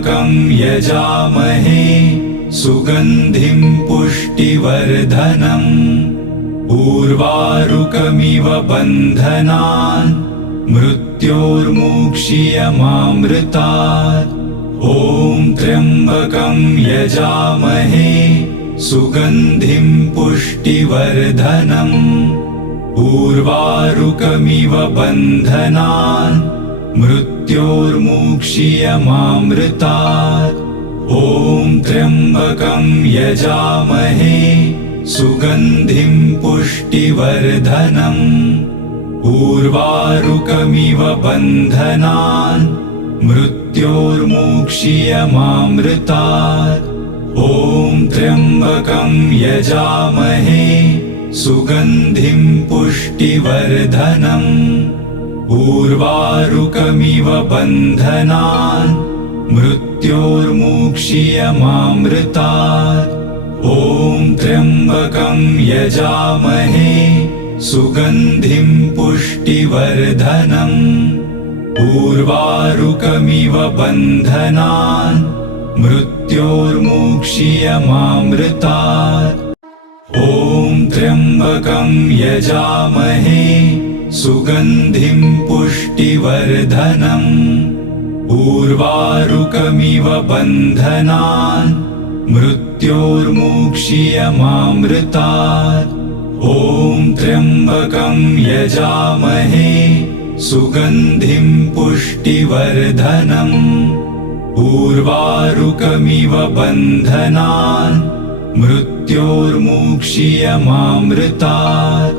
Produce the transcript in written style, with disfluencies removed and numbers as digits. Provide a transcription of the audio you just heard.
त्र्यम्बकं यजामहे सुगन्धिं पुष्टिवर्धनम् उर्वारुकमिव बन्धनान् मृत्योर्मुक्ष्यमामृतात्। ॐ त्र्यम्बकं यजामहे सुगन्धिं पुष्टिवर्धनम् उर्वारुकमिव बन्धनान् मृत्योर्मुक्ष्यमामृतात्। ॐ त्र्यम्बकं यजामहे सुगन्धिं पुष्टिवर्धनम् उर्वारुकमिव बन्धनान् मृत्योर्मुक्ष्यमामृतात्। ॐ त्र्यम्बकं यजामहे सुगन्धिं पुष्टिवर्धनम् उर्वारुकमिव बन्धनान् मृत्योर्मुक्ष्यमामृतात्। ॐ त्र्यम्बकं यजामहे सुगन्धिं पुष्टिवर्धनम् उर्वारुकमिव बन्धनान् मृत्योर्मुक्ष्यमामृतात्। ॐ त्र्यम्बकं यजामहे सुगन्धिं पुष्टिवर्धनम् उर्वारुकमिव बन्धनान् मृत्योर्मुक्ष्यमामृतात्। ॐ त्र्यम्बकं यजामहे सुगन्धिं पुष्टिवर्धनम् उर्वारुकमिव बन्धनान् मृत्योर्मुक्ष्यमामृतात्।